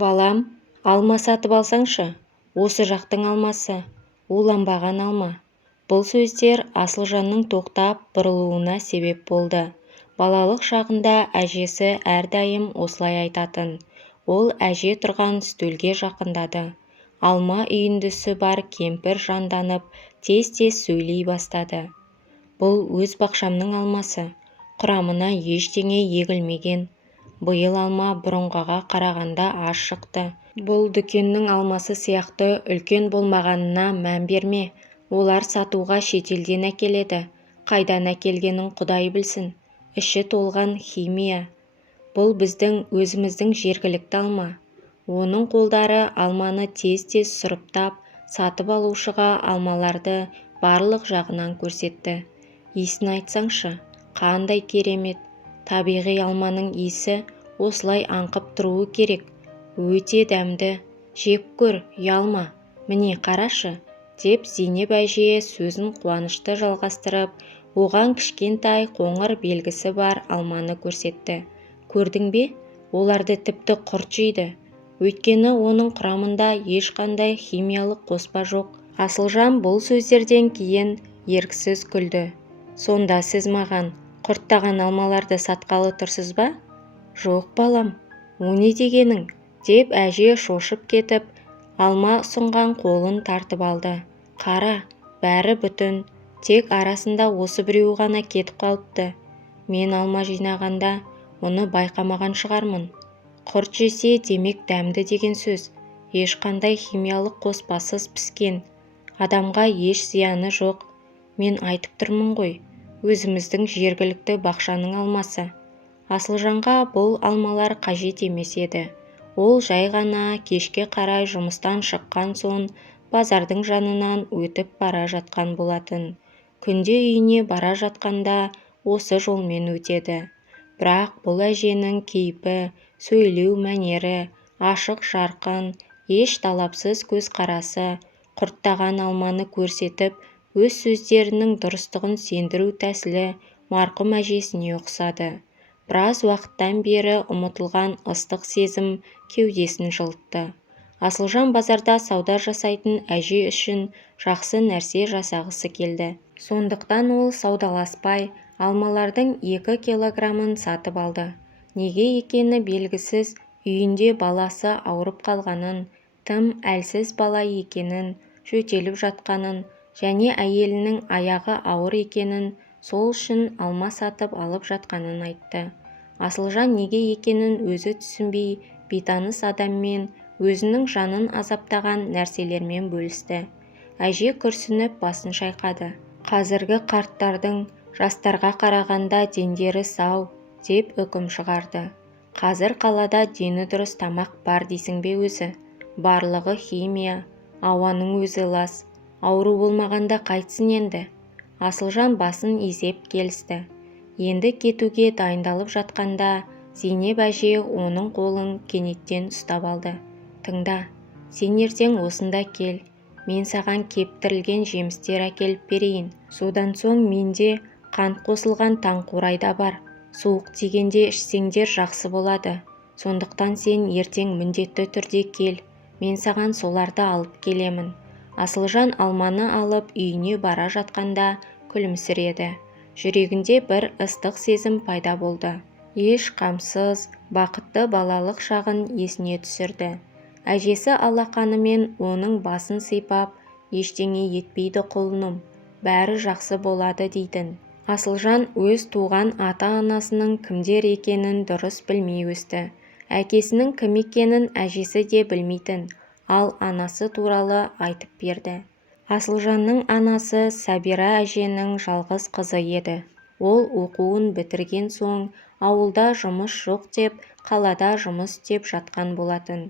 Балам, алма сатып алсаңшы, осы жақтың алмасы, уланбаған алма. Бұл сөздер Асылжанның тоқтап бұрылуына себеп болды. Балалық шағында әжесі әрдайым осылай айтатын. Ол әже тұрған стөлге жақындады. Алма үйіндісі бар кемпір жанданып, тез-тез сөйлей бастады. Бұл өз бақшамның алмасы, құрамына ештеңе егілмеген. Биыл алма бұрынғыға қарағанда аз шықты. Бұл дүкеннің алмасы сияқты үлкен болмағанына мән берме. Олар сатуға шетелден әкеледі. Қайдан әкелгенін Құдай білсін. Іші толған химия. Бұл біздің өзіміздің жергілікті алма. Оның қолдары алманы тез-тез сұрыптап, сатып алушыға алмаларды барлық жағынан көрсетті. Иісін айтсаңшы, қандай керемет. Табиғи алманың иісі осылай аңқып тұруы керек. Өте дәмді. Жеп көр, ұялма. Міне қарашы, деп Зейнеп әже сөзін қуанышты жалғастырып, оған кішкентай қоңыр белгісі бар алманы көрсетті. Көрдің бе? Оларды тіпті құрт жейді. Өйткені оның құрамында ешқандай химиялық қоспа жоқ. Асылжан бұл сөздерден кейін еріксіз күлді. Сонда сіз маған құрттаған алмаларды сатқалы тұрсыз ба? Жоқ балам, о не дегенің? Деп әже шошып кетіп, алма ұсынған қолын тартып алды. Қара, бәрі бүтін, тек арасында осы біреуі ғана кетіп қалыпты. Мен алма жинағанда мұны байқамаған шығармын. Құрт жесе демек дәмді деген сөз. Ешқандай химиялық қоспасыз піскен. Адамға еш зияны жоқ. Мен айтып тұрмын ғой, өзіміздің жергілікті бақшаның алмасы. Асылжанға бұл алмалар қажет емес еді. Ол жай ғана кешке қарай жұмыстан шыққан соң базардың жанынан өтіп бара жатқан болатын. Күнде үйіне бара жатқанда осы жолмен өтеді. Бірақ бұл әженің кейпі, сөйлеу мәнері, ашық жарқын, еш талапсыз көзқарасы, құрттаған алманы көрсетіп, өз сөздерінің дұрыстығын сендіру тәсілі марқұм әжесіне ұқсады. Біраз уақыттан бері ұмытылған ыстық сезім кеудесін жылытты. Асылжан базарда сауда жасайтын әже үшін жақсы нәрсе жасағысы келді. Сондықтан ол саудаласпай алмалардың 2 килограммын сатып алды. Неге екені белгісіз, үйінде баласы ауырып қалғанын, тым әлсіз бала екенін, жөтеліп жатқанын және әйелінің аяғы ауыр екенін, сол үшін алма сатып алып жатқанын айтты. Асылжан неге екенін өзі түсінбей, бейтаныс адаммен, өзінің жанын азаптаған нәрселермен бөлісті. Әже күрсініп басын шайқады. Қазіргі қарттардың жастарға қарағанда дендері сау, деп үкім шығарды. Қазір қалада дені дұрыс тамақ бар дейсің бе өзі? Барлығы химия, ауаның өзі лас. Ауру болмағанда қайтсын енді? Асылжан басын изеп келісті. Енді кетуге дайындалып жатқанда Зейнеп әже оның қолын кенеттен ұстап алды. Тыңда, сен ертең осында кел. Мен саған кептірілген жемістер әкеліп берейін. Содан соң менде қант қосылған таңқурай да бар. Суық тигенде ішсеңдер жақсы болады. Сондықтан сен ертең міндетті түрде кел. Мен саған соларды алып келемін. Асылжан алманы алып үйіне бара жатқанда күлімсіреді. Жүрегінде бір ыстық сезім пайда болды. Еш қамсыз, бақытты балалық шағын есіне түсірді. Әжесі алақанымен оның басын сипап, ештеңе етпейді құлыным, бәрі жақсы болады дейтін. Асылжан өз туған ата-анасының кімдер екенін дұрыс білмей өсті. Әкесінің кім екенін әжесі де білмейтін, ал анасы туралы айтып берді. Асылжанның анасы Сәбира әженің жалғыз қызы еді. Ол оқуын бітірген соң ауылда жұмыс жоқ деп, қалада жұмыс істеп жатқан болатын.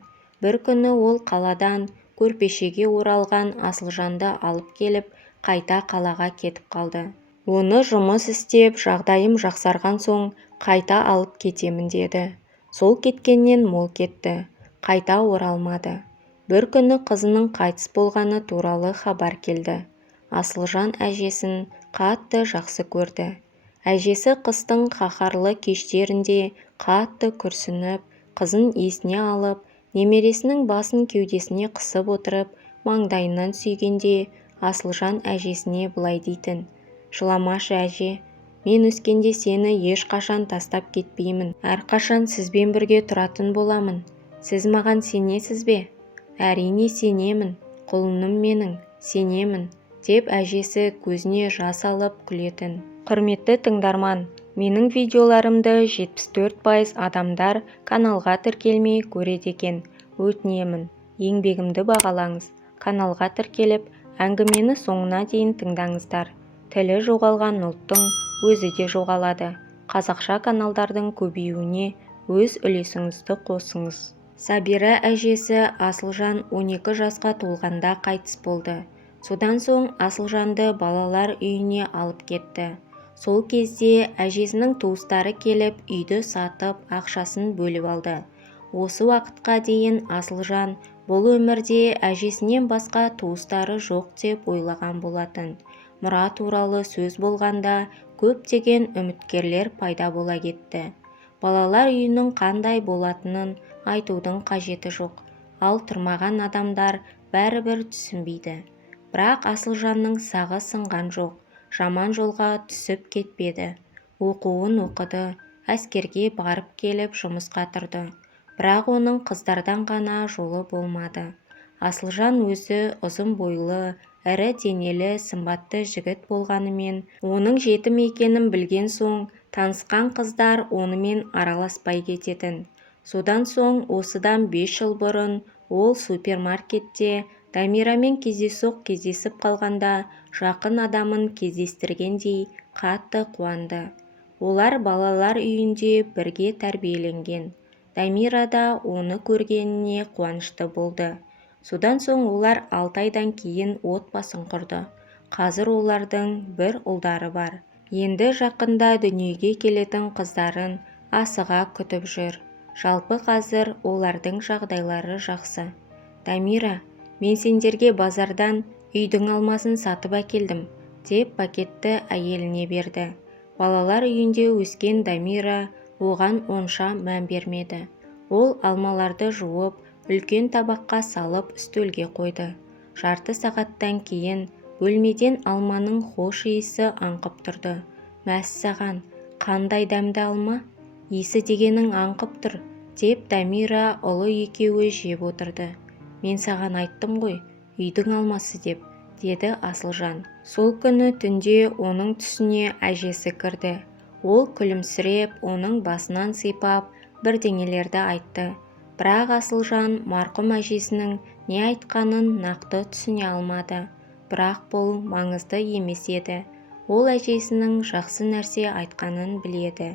Бір күні ол қаладан көрпешеге оралған Асылжанды алып келіп, қайта қалаға кетіп қалды. Оны жұмыс істеп, жағдайым жақсарған соң қайта алып кетемін деді. Сол кеткеннен мол кетті. Қайта оралмады. Бір күні қызының қайтыс болғаны туралы хабар келді. Асылжан әжесін қатты жақсы көрді. Әжесі қыстың қаһарлы кештерінде қатты күрсініп, қызын есіне алып, Немересінің басын кеудесіне қысып отырып, маңдайынан сүйгенде Асылжан әжесіне былай дейтін: «Жыламашы әже, мен өскенде сені ешқашан тастап кетпеймін. Әрқашан сізбен бірге тұратын боламын. Сіз маған сенесіз бе?» «Әрине сенемін, құлыным менің, сенемін», деп әжесі көзіне жас алып күлетін. Құрметті тыңдарман, менің видеоларымды 74% адамдар каналға тіркелмей көреді екен. Өтінемін, еңбегімді бағалаңыз. Каналға тіркеліп, әңгімені соңына дейін тыңдаңыздар. Тілі жоғалған ұлттың өзі де жоғалады. Қазақша каналдардың көбеюіне өз үлесіңізді қосыңыз. Сабира әжесі Асылжан 12 жасқа толғанда қайтыс болды. Содан соң Асылжанды балалар үйіне алып кетті. Сол кезде әжесінің туыстары келіп, үйді сатып, ақшасын бөліп алды. Осы уақытқа дейін Асылжан бұл өмірде әжесінен басқа туыстары жоқ деп ойлаған болатын. Мұра туралы сөз болғанда көптеген үміткерлер пайда бола кетті. Балалар үйінің қандай болатынын айтудың қажеті жоқ. Ал тұрмаған адамдар бәрібір түсінбейді. Бірақ Асылжанның сағы сынған жоқ. Жаман жолға түсіп кетпеді. Оқуын оқыды, әскерге барып келіп жұмысқа тұрды. Бірақ оның қыздардан ғана жолы болмады. Асылжан өзі ұзын бойлы, ірі денелі, сымбатты жігіт болғанымен, оның жетім екенін білген соң, танысқан қыздар онымен араласпай кететін. Содан соң осыдан 5 жыл бұрын ол супермаркетте Дамирамен кездесіп қалғанда жақын адамын кездестіргендей қатты қуанды. Олар балалар үйінде бірге тәрбиеленген. Дамира да оны көргеніне қуанышты болды. Содан соң олар 6 айдан кейін отбасын құрды. Қазір олардың бір ұлдары бар. Енді жақында дүниеге келетін қыздарын асыға күтіп жүр. Жалпы қазір олардың жағдайлары жақсы. «Дамира, мен сендерге базардан үйдің алмасын сатып әкелдім», деп пакетті әйеліне берді. Балалар үйінде өскен Дамира оған онша мән бермеді. Ол алмаларды жуып, үлкен табаққа салып үстелге қойды. Жарты сағаттан кейін бөлмеден алманың хош иісі аңқып тұрды. «Мәссаған, қандай дәмді алма? Иісі дегенің аңқып тұр», деп Дамира ұлы екеуі жеп отырды. «Мен саған айттым ғой, үйдің алмасы деп», деді Асылжан. Сол күні түнде оның түсіне әжесі кірді. Ол күлімсіреп, оның басынан сипап, бірдеңелерді айтты. Бірақ Асылжан марқұм әжесінің не айтқанын нақты түсіне алмады. Бірақ бұл маңызды емес еді. Ол әжесінің жақсы нәрсе айтқанын біледі.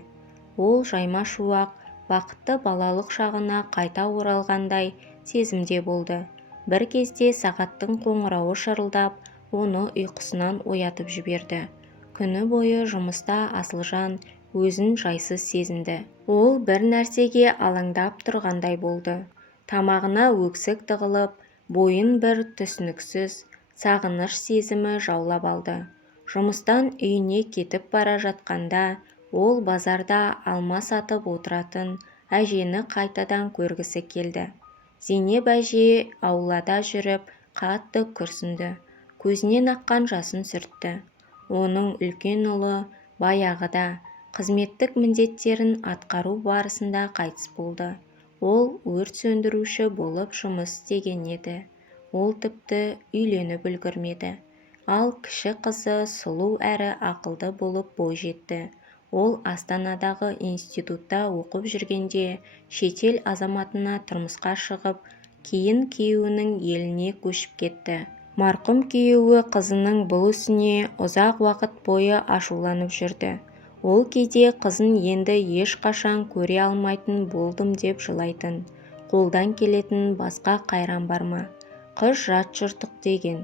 Ол жайма шуақ, бақытты балалық шағына қайта оралғандай сезімде болды. Бір кезде сағаттың қоңырауы шырылдап, оны ұйқысынан оятып жіберді. Күні бойы жұмыста Асылжан өзін жайсыз сезінді. Ол бір нәрсеге алаңдап тұрғандай болды. Тамағына өксік тығылып, бойын бір түсініксіз, сағыныш сезімі жаулап алды. Жұмыстан үйіне кетіп бара жатқанда, ол базарда алма сатып отыратын әжені қайтадан көргісі келді. Зейнеп әже аулада жүріп қатты күрсінді. Көзінен аққан жасын сүртті. Оның үлкен ұлы баяғыда қызметтік міндеттерін атқару барысында қайтыс болды. Ол өрт сөндіруші болып жұмыс істеген еді. Ол тіпті үйленіп үлгермеді. Ал кіші қызы сұлу әрі ақылды болып бойжетті. Ол Астанадағы институтта оқып жүргенде шетел азаматына тұрмысқа шығып, кейін күйеуінің еліне көшіп кетті. Марқұм күйеуі қызының бұл ісіне ұзақ уақыт бойы ашуланып жүрді. Ол кейде қызын енді ешқашан көре алмайтын болдым деп жылайтын. Қолдан келетін басқа қайран бар ма? Қыз жат жұрттық деген.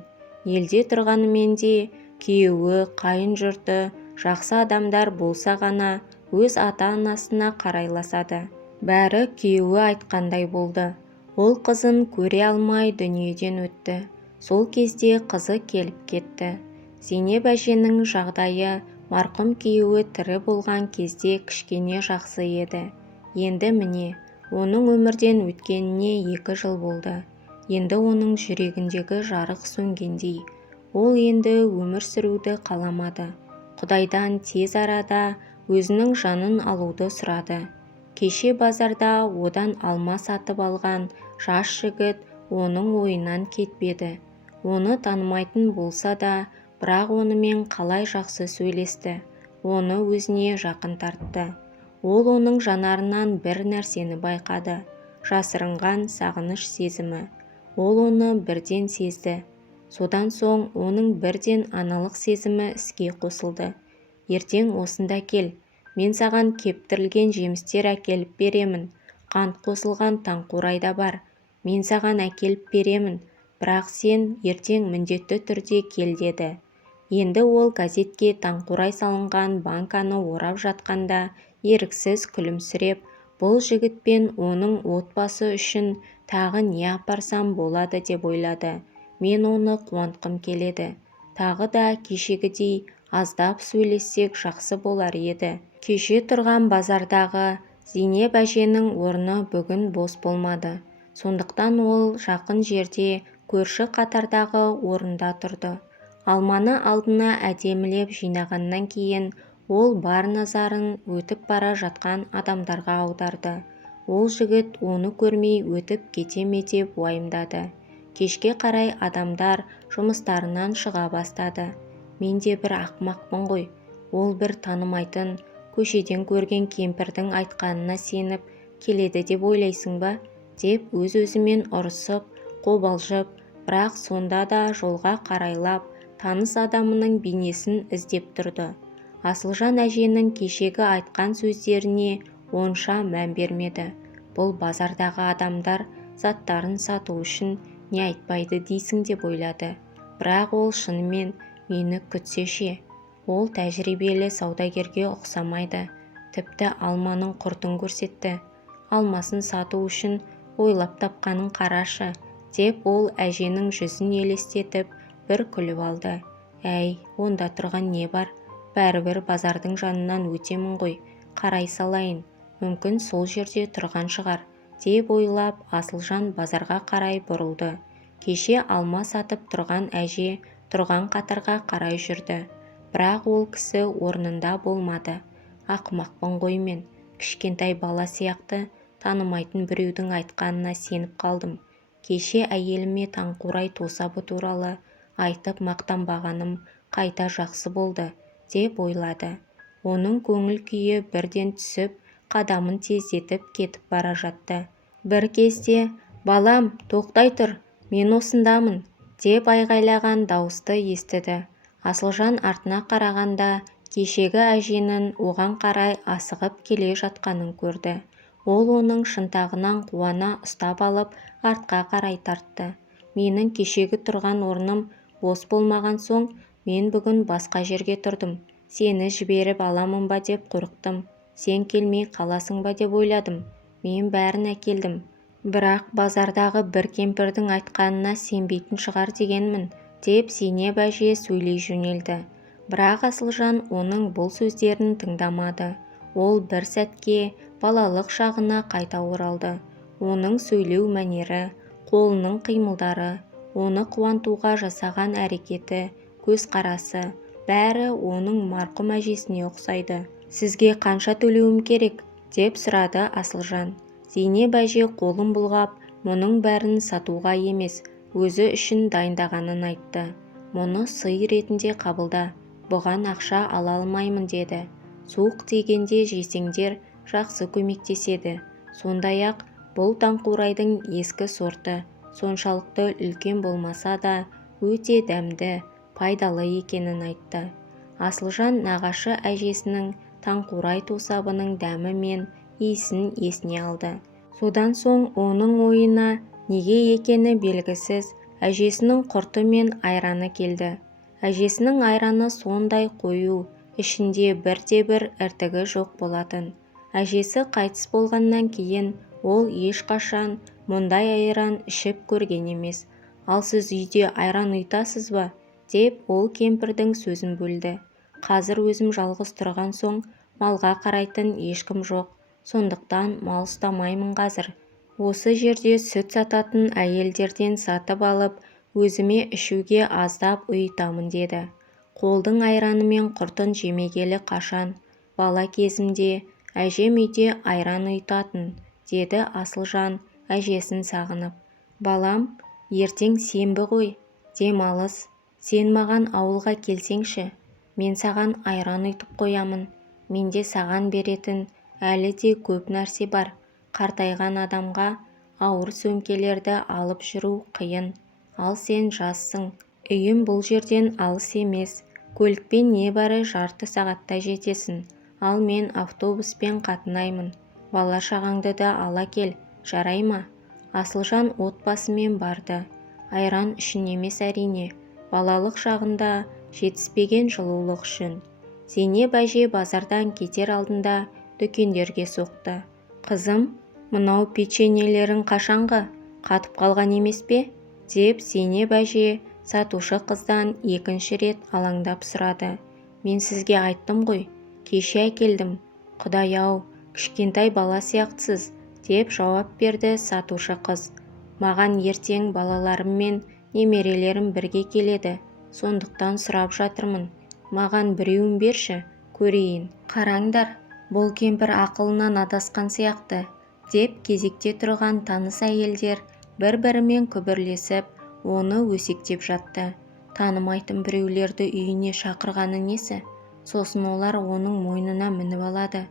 Елде тұрғанымен де күйеуі, қайын жұрты жақсы адамдар болса ғана өз ата-анасына қарайласады. Бәрі күйеуі айтқандай болды. Ол қызын көре алмай дүниеден өтті. Сол кезде қызы келіп кетті. Зейнеп әженің жағдайы марқұм күйеуі тірі болған кезде кішкене жақсы еді. Енді міне, Оның өмірден өткеніне 2 жыл болды. Енді оның жүрегіндегі жарық сөнгендей. Ол енді өмір сүруді қаламады. Құдайдан тез арада өзінің жанын алуды сұрады. Кеше базарда одан алма сатып алған жас жігіт оның ойынан кетпеді. Оны танымайтын болса да, бірақ онымен қалай жақсы сөйлесті. Оны өзіне жақын тартты. Ол оның жанарынан бір нәрсені байқады. Жасырынған сағыныш сезімі. Ол оны бірден сезді. Содан соң оның бірден аналық сезімі іске қосылды. Ертең осында кел, мен саған кептірілген жемістер әкеліп беремін. Қант қосылған таңқурай да бар. Мен саған әкеліп беремін, бірақ сен ертең міндетті түрде кел деді. Енді ол газетке таңқурай салынған банканы орап жатқанда еріксіз күлімсіреп, бұл жігітпен оның отбасы үшін тағы не апарсам болады деп ойлады. Мен оны қуантқым келеді. Тағы да кешегідей аздап сөйлессек жақсы болар еді. Кеше тұрған базардағы Зейнеп әженің орны бүгін бос болмады. Сондықтан ол жақын жерде көрші қатардағы орында тұрды. Алманы алдына әдемілеп жинағаннан кейін ол бар назарын өтіп бара жатқан адамдарға аударды. Ол жігіт оны көрмей өтіп кете ме деп уайымдады. Кешке қарай адамдар жұмыстарынан шыға бастады. Мен де бір ақымақпын ғой. Ол бір танымайтын, көшеден көрген кемпірдің айтқанына сеніп келеді деп ойлайсың ба? Деп өз-өзімен ұрысып, қобалжып, бірақ сонда да жолға қарайлап, таныс адамының бейнесін іздеп тұрды. Асылжан әженің кешегі айтқан сөздеріне онша мән бермеді. Бұл базардағы адамдар заттарын сату үшін не айтпайды дейсің деп ойлады. Бірақ ол шынымен мені күтсе ше. Ол тәжірибелі саудагерге ұқсамайды. Тіпті алманың құртын көрсетті. Алмасын сату үшін ойлап тапқанын қарашы, деп ол әженің жүзін елестетіп бір күліп алды. Әй, онда тұрған не бар? Бәрібір базардың жанынан өтемін ғой, қарай салайын. Мүмкін сол жерде тұрған шығар, деп ойлап Асылжан базарға қарай бұрылды. Кеше алма сатып тұрған әже тұрған қатарға қарай жүрді. Бірақ ол кісі орнында болмады. Ақымақпын ғой мен, кішкентай бала сияқты танымайтын біреудің айтқанына сеніп қалдым. Кеше әйеліме таңқурай тосабы туралы айтып мақтанбағаным қайта жақсы болды, деп ойлады. Оның көңіл күйі бірден түсіп, қадамын тездетіп кетіп бара жатты. Бір кезде, балам, тоқтай тұр, мен осындамын, деп айғайлаған дауысты естіді. Асылжан артына қарағанда кешегі әженің оған қарай асығып келе жатқанын көрді. Ол оның шынтағынан қуана ұстап алып артқа қарай тартты. Менің кешегі тұрған орным бос болмаған соң, мен бүгін басқа жерге тұрдым. Сені жіберіп аламын ба деп қорықтым. Сен келмей қаласың ба деп ойладым. Мен бәрін әкелдім. Бірақ базардағы бір кемпірдің айтқанына сенбейтін шығар дегенмін, деп Зейнеп әже сөйлей жөнелді. Бірақ Асылжан оның бұл сөздерін тыңдамады. Ол бір сәтке балалық шағына қайта оралды. Оның сөйлеу мәнері, қолының қимылдары, оны қуантуға жасаған әрекеті, көзқарасы, бәрі оның марқұм әжесіне ұқсайды. Сізге қанша төлеуім керек? Деп сұрады Асылжан. Зейнеп әже қолын бұлғап, мұның бәрін сатуға емес, өзі үшін дайындағанын айтты. Мұны сый ретінде қабылда, бұған ақша ала алмаймын деді. Суық тигенде жесеңдер жақсы көмектеседі. Сондай-ақ бұл таңқурайдың ескі сорты, соншалықты үлкен болмаса да, өте дәмді, пайдалы екенін айтты. Асылжан нағашы әжесінің таңқурай тосабының дәмі мен иісін есіне алды. Содан соң оның ойына неге екені белгісіз әжесінің құрты мен айраны келді. Әжесінің айраны сондай қою, ішінде бірде-бір іртігі жоқ болатын. Әжесі қайтыс болғаннан кейін ол ешқашан мұндай айран ішіп көрген емес. Ал сіз үйде айран ұйытасыз ба? Деп ол кемпірдің сөзін бөлді. Қазір өзім жалғыз тұрған соң малға қарайтын ешкім жоқ. сондықтан мал ұстамаймын қазір. Осы жерде сүт сататын әйелдерден сатып алып, өзіме ішуге аздап ұйытамын деді. Қолдың айраны мен құртын жемегелі қашан? Бала кезімде әжем үйде айран ұйытатын, деді Асылжан әжесін сағынып. Балам, ертең сенбі ғой, демалыс. Сен маған ауылға келсеңші, мен саған айран ұйытып қоямын. Менде саған беретін әлі де көп нәрсе бар. Қартайған адамға ауыр сөмкелерді алып жүру қиын. Ал сен жассың. Үйім бұл жерден алыс емес. Көлікпен небәрі жарты сағатта жетесің. Ал мен автобуспен қатынаймын. Бала-шағаңды да ала кел, жарай ма? Асылжан отбасымен барды. Айран үшін емес әрине, балалық шағында жетіспеген жылулық үшін. Зейнеп әже базардан кетер алдында дүкендерге соқты. Қызым, мынау печеньелерің қашанғы? Қатып қалған емес пе? Деп Зейнеп әже сатушы қыздан екінші рет алаңдап сұрады. Мен сізге айттым ғой, кеше әкелдім. Құдай-ау, кішкентай бала сияқтысыз, деп жауап берді сатушы қыз. Маған ертең балаларым мен немерелерім бірге келеді, сондықтан сұрап жатырмын. Маған біреуін берші, көрейін. Қараңдар, бұл кемпір ақылынан адасқан сияқты, деп кезекте тұрған таныс әйелдер бір-бірімен күбірлесіп, оны өсектеп жатты. Танымайтын біреулерді үйіне шақырғаны несі? Сосын олар оның мойнына мініп алады.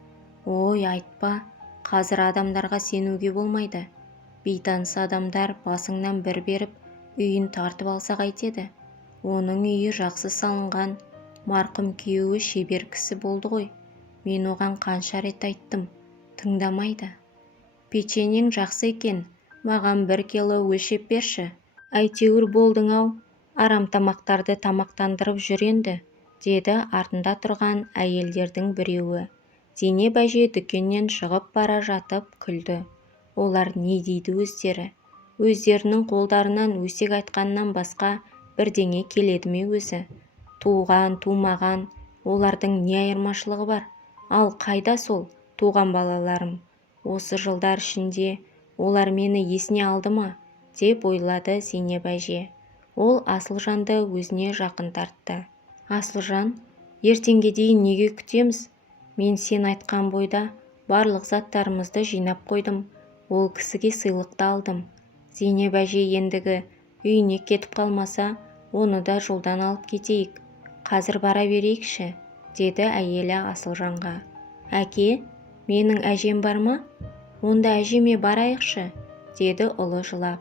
Ой, айтпа, қазір адамдарға сенуге болмайды. Бейтаныс адамдар басыңнан бір беріп, үйін тартып алса қайтеді? Оның үйі жақсы салынған, марқұм күйеуі шебер кісі болды ғой. Мен оған қанша рет айттым, тыңдамайды. Печеньең жақсы екен, маған 1 кило өлшеп берші. Әйтеуір болдың-ау, арамтамақтарды тамақтандырып жүр енді, деді артында тұрған әйелдердің біреуі. Зейнеп әже дүкеннен шығып бара жатып күлді. Олар не дейді өздері? Өздерінің қолдарынан өсек айтқаннан басқа бірдеңе келеді ме өзі? Туған, тумаған, олардың не айырмашылығы бар? Ал қайда сол туған балаларым? Осы жылдар ішінде олар мені есіне алды ма? Деп ойлады Зейнеп әже. Ол Асылжанды өзіне жақын тартты. Асылжан, ертеңге дейін неге күтеміз? Мен сен айтқан бойда барлық заттарымызды жинап қойдым. Ол кісіге сыйлықты алдым. Зейнеп әже ендігі үйіне кетіп қалмаса, оны да жолдан алып кетейік. Қазір бара берейікші, деді әйелі Асылжанға. Әке, менің әжем бар ма? Онда әжеме барайықшы, деді ұлы жылап.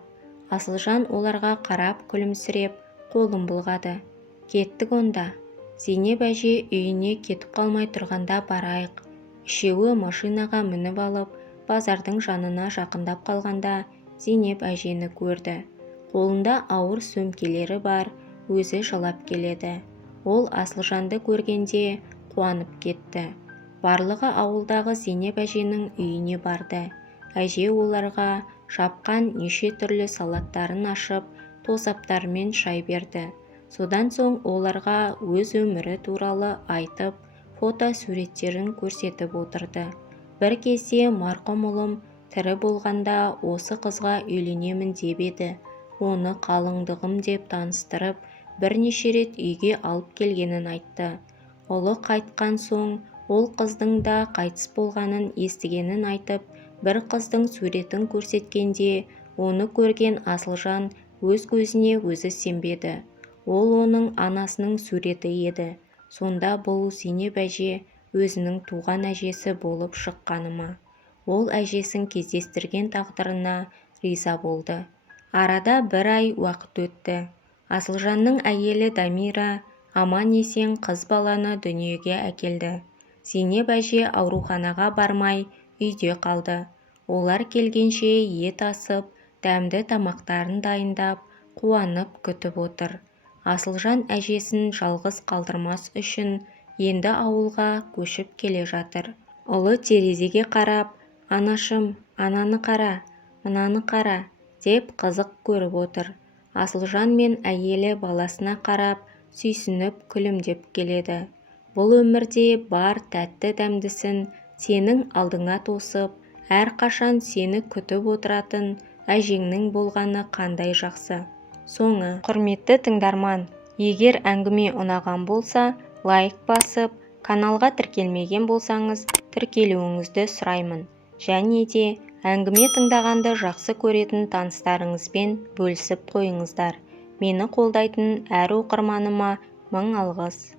Асылжан оларға қарап күлімсіреп, қолын бұлғады. Кеттік онда. Зейнеп әже үйіне кетіп қалмай тұрғанда барайық. Үшеуі машинаға мініп алып, базардың жанына жақындап қалғанда Зейнеп әжені көрді. Қолында ауыр сөмкелері бар, өзі жылап келеді. Ол Асылжанды көргенде қуанып кетті. Барлығы ауылдағы Зейнеп әженің үйіне барды. Әже оларға жапқан неше түрлі салаттарын ашып, тосаптармен шай берді. Содан соң оларға өз өмірі туралы айтып, фото суреттерін көрсетіп отырды. Бір кезде марқұм ұлым тірі болғанда осы қызға үйленемін деп еді. Оны қалыңдығым деп таныстырып, бірнеше рет үйге алып келгенін айтты. Ұлы қайтқан соң ол қыздың да қайтыс болғанын естігенін айтып, бір қыздың суретін көрсеткенде, оны көрген Асылжан өз көзіне өзі сенбеді. Ол оның анасының суреті еді. Сонда бұл Зейнеп әже өзінің туған әжесі болып шыққаны ма? Ол әжесін кездестірген тағдырына риза болды. Арада 1 ай уақыт өтті. Асылжанның әйелі Дамира аман-есен қыз баланы дүниеге әкелді. Зейнеп әже ауруханаға бармай үйде қалды. Олар келгенше ет асып, дәмді тамақтарын дайындап, қуанып күтіп отыр. Асылжан әжесін жалғыз қалдырмас үшін енді ауылға көшіп келе жатыр. Ұлы терезеге қарап, анашым, ананы қара, мынаны қара, деп қызық көріп отыр. Асылжан мен әйелі баласына қарап, сүйсініп күлімдеп келеді. Бұл өмірде бар тәтті дәмдісін сенің алдыңа тосып, әрқашан сені күтіп отыратын әжеңнің болғаны қандай жақсы. Соңы. Құрметті тыңдарман, егер әңгіме ұнаған болса, лайк басып, каналға тіркелмеген болсаңыз, тіркелуіңізді сұраймын. Және де әңгіме тыңдағанды жақсы көретін таныстарыңызбен бөлісіп қойыңыздар. Мені қолдайтын әр оқырманыма мың алғыс.